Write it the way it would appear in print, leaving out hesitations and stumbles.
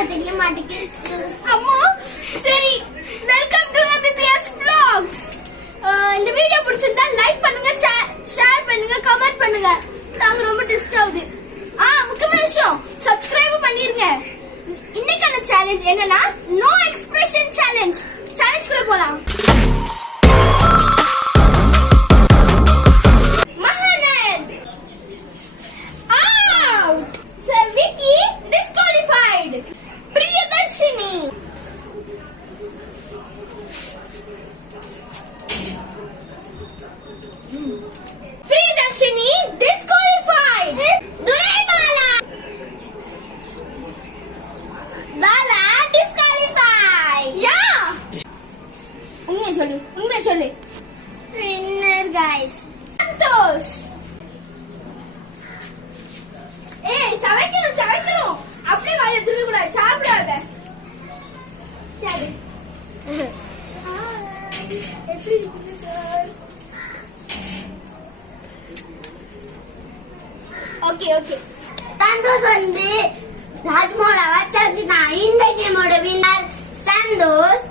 பார்க்க தெரிய மாட்டேங்குது அம்மா. சரி, வெல்கம் டு MBPS vlogs. இந்த வீடியோ பிடிச்சிருந்தா லைக் பண்ணுங்க, ஷேர் பண்ணுங்க, கமெண்ட் பண்ணுங்க. நாங்க ரொம்ப டிஸ்ட் ஆகுது. முக்கியமான விஷயம் சப்ஸ்கிரைப் பண்ணிருங்க. இன்னைக்கான சேலஞ்ச் என்னன்னா நோ எக்ஸ்பிரஷன் சேலஞ்ச். சேலஞ்சுக்குள்ள போலாம். மகானத் out. Vicky disqualified. Priyadarshini. Priyadarshini disqualified. Durai Bala. Bala disqualified. Yeah. உண்மையை சொல்லு. winner guys. சந்தோஷ். சமைக்கணும். அப்படியே வாயை திரும்ப கூடாது. சாப்பிடாத. சரி. எப்படி இருக்கு சார்? ஓகே. சந்தோஷ் வந்து ராஜ்மோல வச்சாச்சுனா இந்த கேமோட வின்னர் சந்தோஷ்.